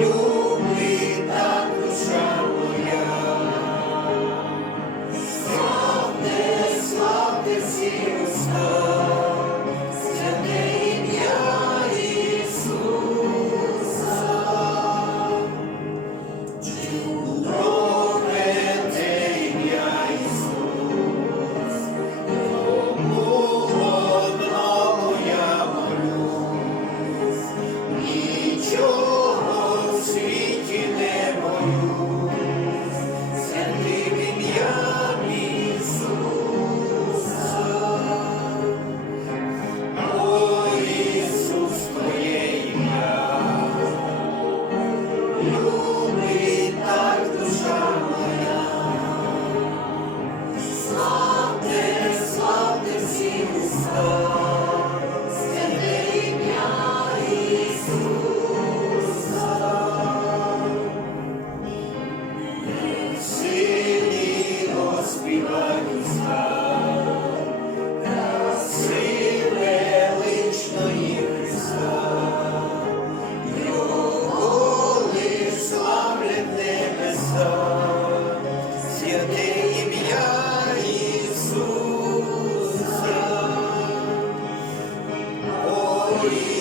you. Lord. glory.